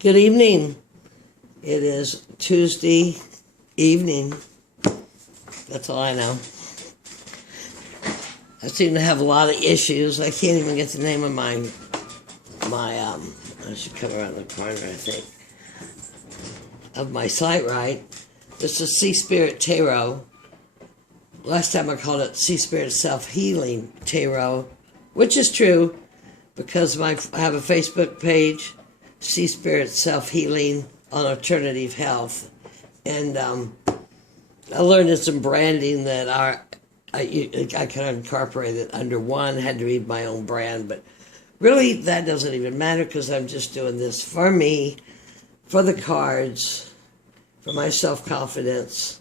Good evening. It is Tuesday evening. That's all I know. I seem to have a lot of issues. I can't even get the name of my I should come around the corner, I think, of my site right. This is Sea Spirit Tarot. Last time I called it Sea Spirit Self-Healing Tarot, which is true because I have a Facebook page, Sea Spirit Self-Healing on Alternative Health. And I learned some branding that I could incorporate it under one, had to read my own brand, but really that doesn't even matter because I'm just doing this for me, for the cards, for my self-confidence,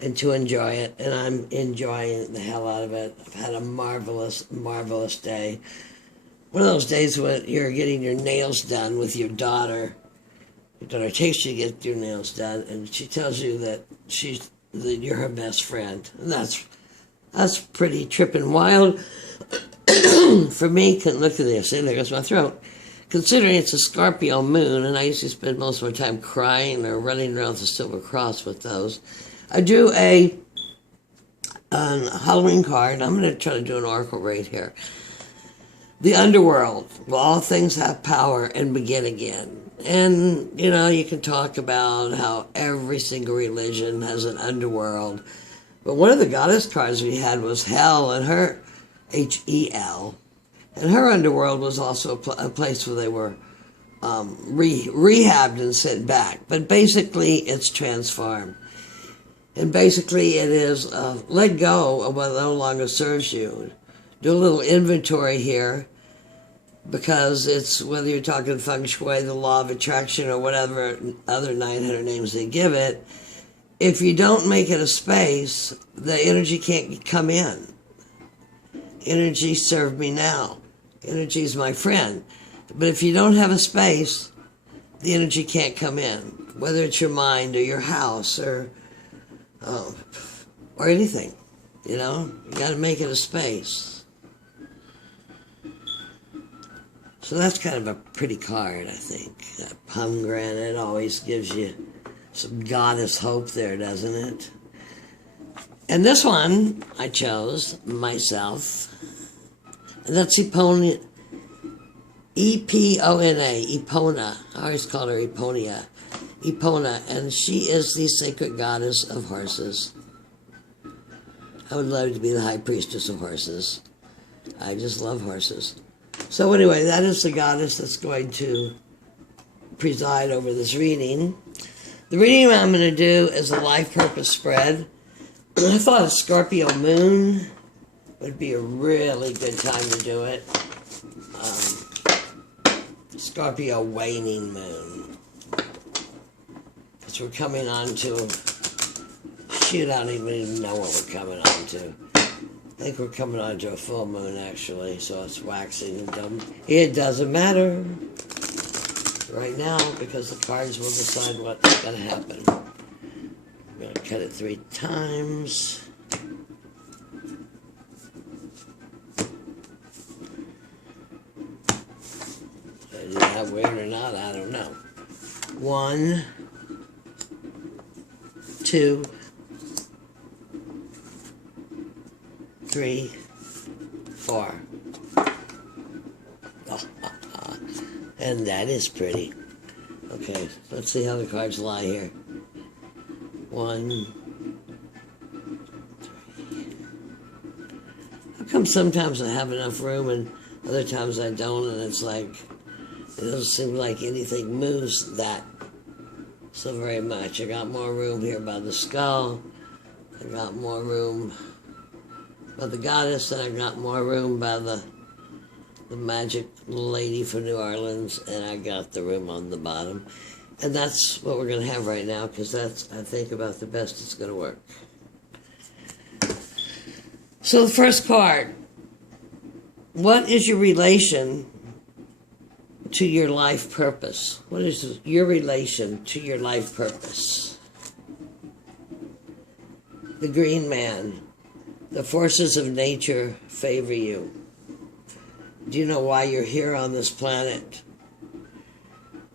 and to enjoy it. And I'm enjoying the hell out of it. I've had a marvelous, marvelous day. One of those days when you're getting your nails done with your daughter. Your daughter takes you to get your nails done, and she tells you that you're her best friend. And that's pretty tripping wild for me. Look at this. See, there goes my throat. Considering it's a Scorpio moon, and I used to spend most of my time crying or running around the Silver Cross with those, I drew a Halloween card. I'm going to try to do an oracle read here. The underworld. Well, all things have power and begin again. And, you know, you can talk about how every single religion has an underworld. But one of the goddess cards we had was Hell, and her, H-E-L. And her underworld was also a place where they were rehabbed and sent back. But basically, it's transformed. And basically, it is let go of what no longer serves you. Do a little inventory here, because it's, whether you're talking feng shui, the law of attraction, or whatever other 900 names they give it, if you don't make it a space, the energy can't come in. Energy serve me now. Energy is my friend. But if you don't have a space, the energy can't come in, whether it's your mind or your house or anything. You know, you got to make it a space. So that's kind of a pretty card, I think. That pomegranate always gives you some goddess hope there, doesn't it? And this one I chose myself. And that's Epona. E-P-O-N-A. Epona. I always call her Eponia. Epona. And she is the sacred goddess of horses. I would love to be the high priestess of horses. I just love horses. So anyway, that is the goddess that's going to preside over this reading. The reading I'm going to do is a life purpose spread. I thought a Scorpio moon would be a really good time to do it. Scorpio waning moon. Because we're coming on to, shoot, I don't even know what we're coming on to. I think we're coming on to a full moon, actually, so it's waxing and dumb. It doesn't matter right now, because the cards will decide what's going to happen. I'm going to cut it 3 times. Is that weird or not? I don't know. 1, 2, 3, 4. And that is pretty. Okay, let's see how the cards lie here. 1, 3. How come sometimes I have enough room and other times I don't, and it's like, it doesn't seem like anything moves that so very much. I got more room here by the skull. I got more room by the goddess, and I got more room by the magic lady from New Orleans, and I got the room on the bottom. And that's what we're going to have right now, because that's, I think, about the best it's going to work. So the first card, what is your relation to your life purpose? What is your relation to your life purpose? The Green Man. The forces of nature favor you. Do you know why you're here on this planet?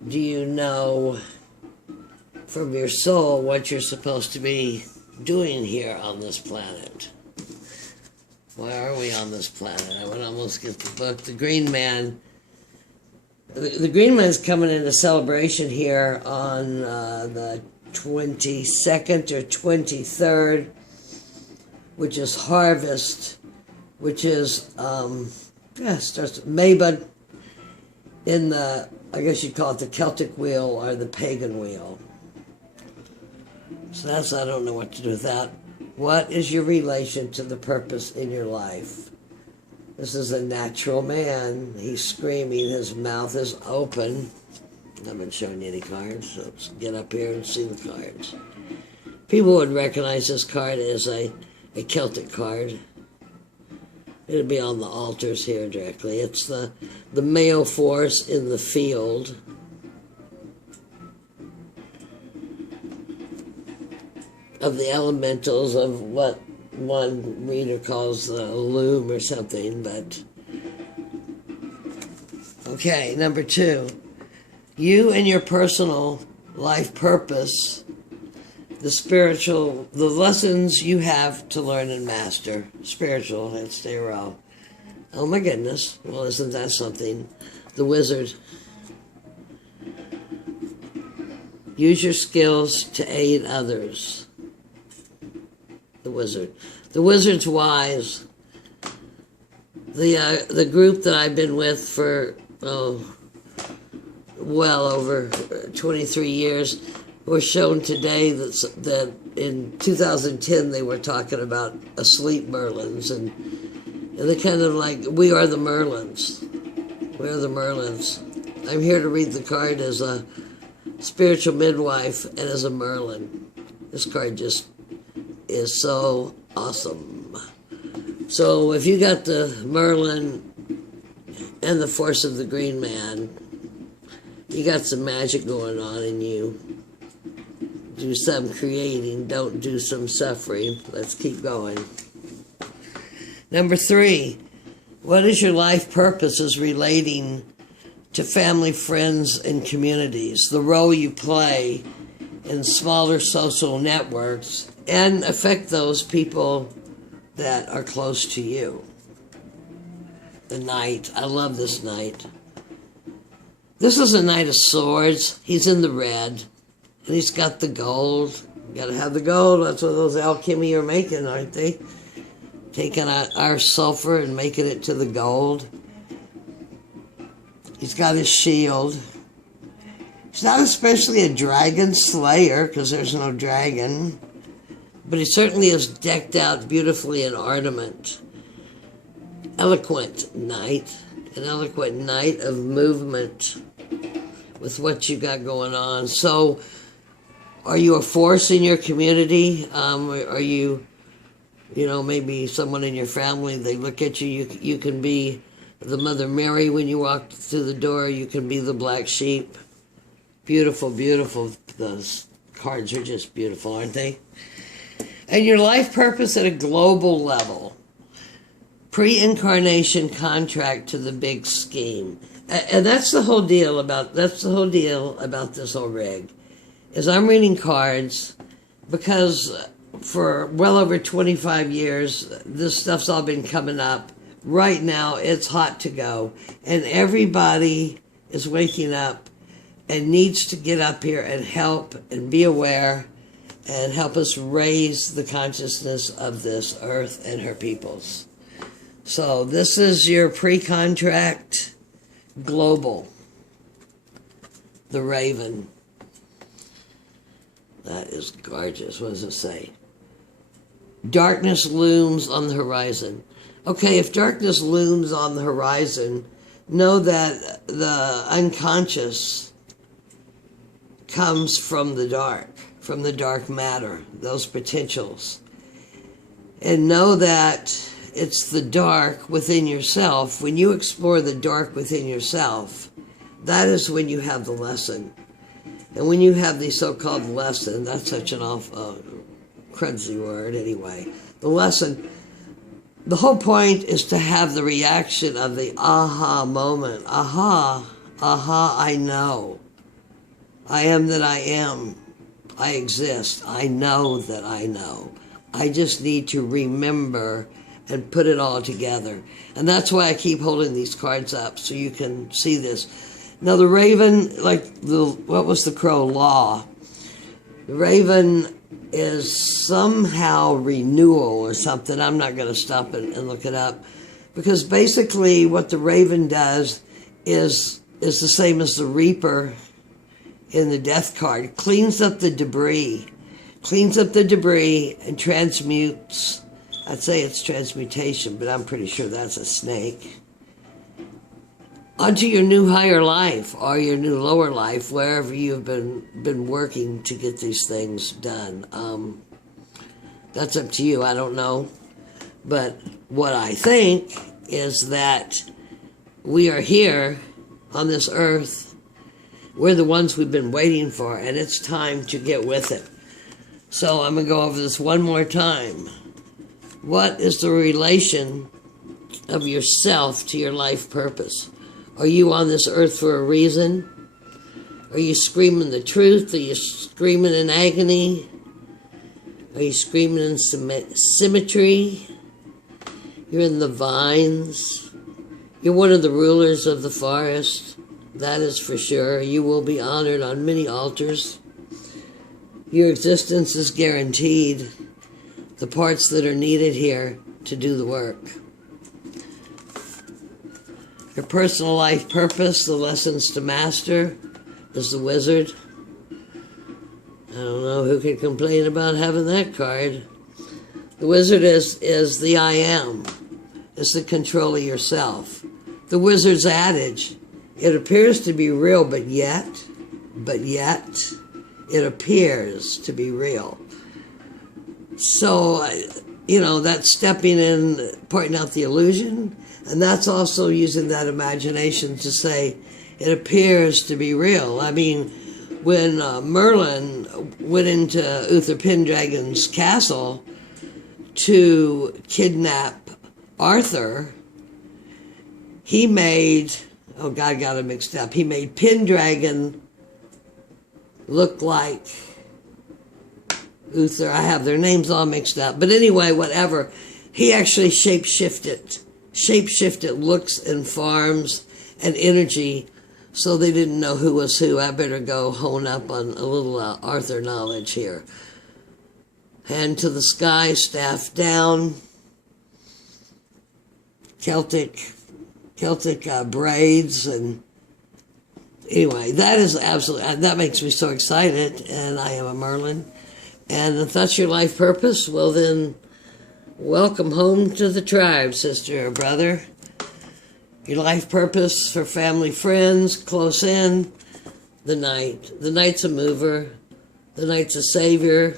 do you know from your soul what you're supposed to be doing here on this planet? Why are we on this planet? I would almost get the book. The Green Man. The Green Man's coming into celebration here on the 22nd or 23rd, which is harvest, which is, starts May, but in the, I guess you'd call it the Celtic wheel or the pagan wheel. So that's, I don't know what to do with that. What is your relation to the purpose in your life? This is a natural man. He's screaming. His mouth is open. I haven't shown you any cards, so let's get up here and see the cards. People would recognize this card as a Celtic card. It'll be on the altars here directly. It's the male force in the field. Of the elementals of what one reader calls the loom or something, but okay, number 2. You and your personal life purpose, the lessons you have to learn and master. Spiritual, that's Tarot. Oh my goodness, well isn't that something? The Wizard. Use your skills to aid others. The Wizard. The Wizard's wise. The group that I've been with for, well over 23 years was shown today that in 2010 they were talking about asleep Merlins, and they kind of like, we are the Merlins. We are the Merlins. I'm here to read the card as a spiritual midwife and as a Merlin. This card just is so awesome. So if you got the Merlin and the force of the Green Man, you got some magic going on in you. Do some creating, don't do some suffering. Let's keep going. Number 3, what is your life purpose is relating to family, friends, and communities, the role you play in smaller social networks and affect those people that are close to you. The Knight. I love this Knight. This is a Knight of Swords. He's in the red. And he's got the gold. You gotta have the gold. That's what those alchemy are making, aren't they? Taking our sulfur and making it to the gold. He's got his shield. He's not especially a dragon slayer, because there's no dragon. But he certainly is decked out beautifully in ornament. Eloquent Knight. An eloquent Knight of movement with what you got going on. So, are you a force in your community? Are you, maybe someone in your family, they look at you, you can be the Mother Mary when you walk through the door, you can be the black sheep. Beautiful, beautiful. Those cards are just beautiful, aren't they? And your life purpose at a global level. Pre-incarnation contract to the big scheme. And that's the whole deal about this whole rig. Is I'm reading cards because for well over 25 years, this stuff's all been coming up. Right now, it's hot to go. And everybody is waking up and needs to get up here and help and be aware and help us raise the consciousness of this earth and her peoples. So this is your pre-contract global. The Raven. That is gorgeous. What does it say? Darkness looms on the horizon. Okay, if darkness looms on the horizon, know that the unconscious comes from the dark matter, those potentials. And know that it's the dark within yourself. When you explore the dark within yourself, that is when you have the lesson. And when you have the so-called lesson, that's such an awful, cruddy word anyway. The lesson, the whole point is to have the reaction of the aha moment. Aha, I know. I am that I am. I exist. I know that I know. I just need to remember and put it all together. And that's why I keep holding these cards up so you can see this. Now the raven, what was the crow? Law. The raven is somehow renewal or something. I'm not going to stop and look it up. Because basically what the raven does is the same as the reaper in the death card. Cleans up the debris. Cleans up the debris and transmutes. I'd say it's transmutation, but I'm pretty sure that's a snake. Onto your new higher life or your new lower life, wherever you've been working to get these things done. That's up to you. I don't know. But what I think is that we are here on this earth. We're the ones we've been waiting for, and it's time to get with it. So I'm going to go over this one more time. What is the relation of yourself to your life purpose? Are you on this earth for a reason? Are you screaming the truth? Are you screaming in agony? Are you screaming in symmetry? You're in the vines. You're one of the rulers of the forest. That is for sure. You will be honored on many altars. Your existence is guaranteed. The parts that are needed here to do the work. Your personal life purpose, the lessons to master, is the wizard. I don't know who can complain about having that card. The wizard is the I am. It's the control of yourself. The wizard's adage, it appears to be real, but yet, it appears to be real. So, that's stepping in, pointing out the illusion, and that's also using that imagination to say, it appears to be real. I mean, when Merlin went into Uther Pendragon's castle to kidnap Arthur, he made, God got it mixed up, he made Pendragon look like Uther. I have their names all mixed up. But anyway, whatever. He actually shape-shifted looks and forms and energy, so they didn't know who was who. I better go hone up on a little Arthur knowledge here. Hand to the sky, staff down. Celtic braids, and anyway, that makes me so excited, and I am a Merlin. And if that's your life purpose, well then, welcome home to the tribe, sister or brother. Your life purpose for family, friends, close in, the knight. The knight's a mover. The knight's a savior.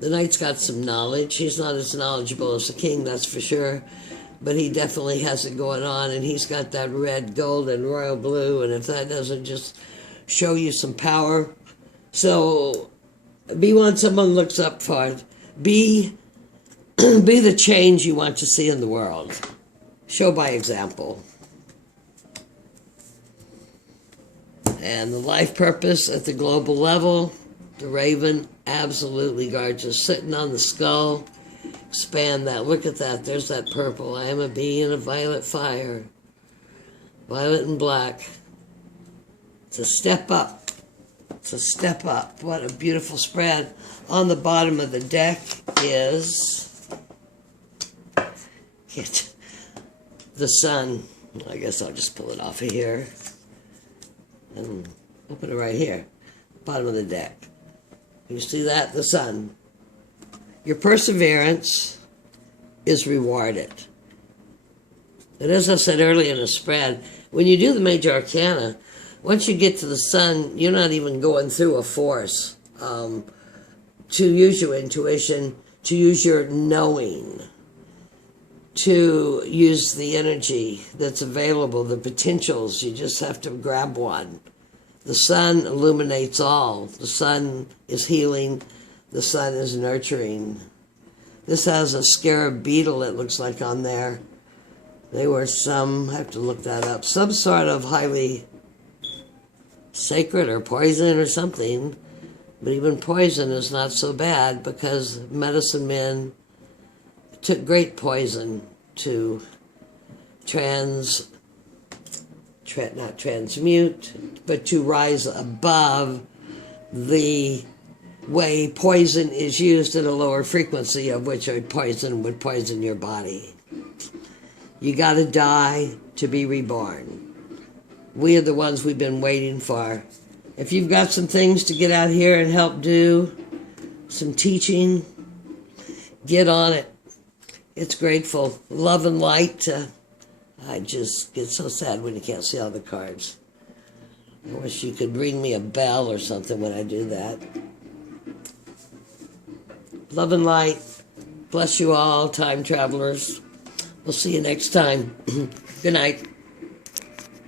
The knight's got some knowledge. He's not as knowledgeable as the king, that's for sure. But he definitely has it going on, and he's got that red, gold, and royal blue, and if that doesn't just show you some power. So, be one someone looks up for. Be the change you want to see in the world. Show by example. And the life purpose at the global level, the raven, absolutely gorgeous. Sitting on the skull, expand that. Look at that. There's that purple. I am a bee in a violet fire. Violet and black. It's a step up. It's a step up. What a beautiful spread. On the bottom of the deck is the sun. I guess I'll just pull it off of here and open it right here. Bottom of the deck. You see that? The sun. Your perseverance is rewarded. And as I said earlier in the spread, when you do the major arcana, once you get to the sun, you're not even going through a force to use your intuition, to use your knowing, to use the energy that's available, the potentials. You just have to grab one. The sun illuminates all. The sun is healing. The sun is nurturing. This has a scarab beetle, it looks like, on there. They were I have to look that up, some sort of highly sacred or poison or something. But even poison is not so bad, because medicine men took great poison to not transmute, but to rise above the way poison is used at a lower frequency, of which a poison would poison your body. You gotta die to be reborn. We are the ones we've been waiting for. If you've got some things to get out here and help do, some teaching, get on it. It's grateful. Love and light. I just get so sad when you can't see all the cards. I wish you could ring me a bell or something when I do that. Love and light. Bless you all, time travelers. We'll see you next time. Good night.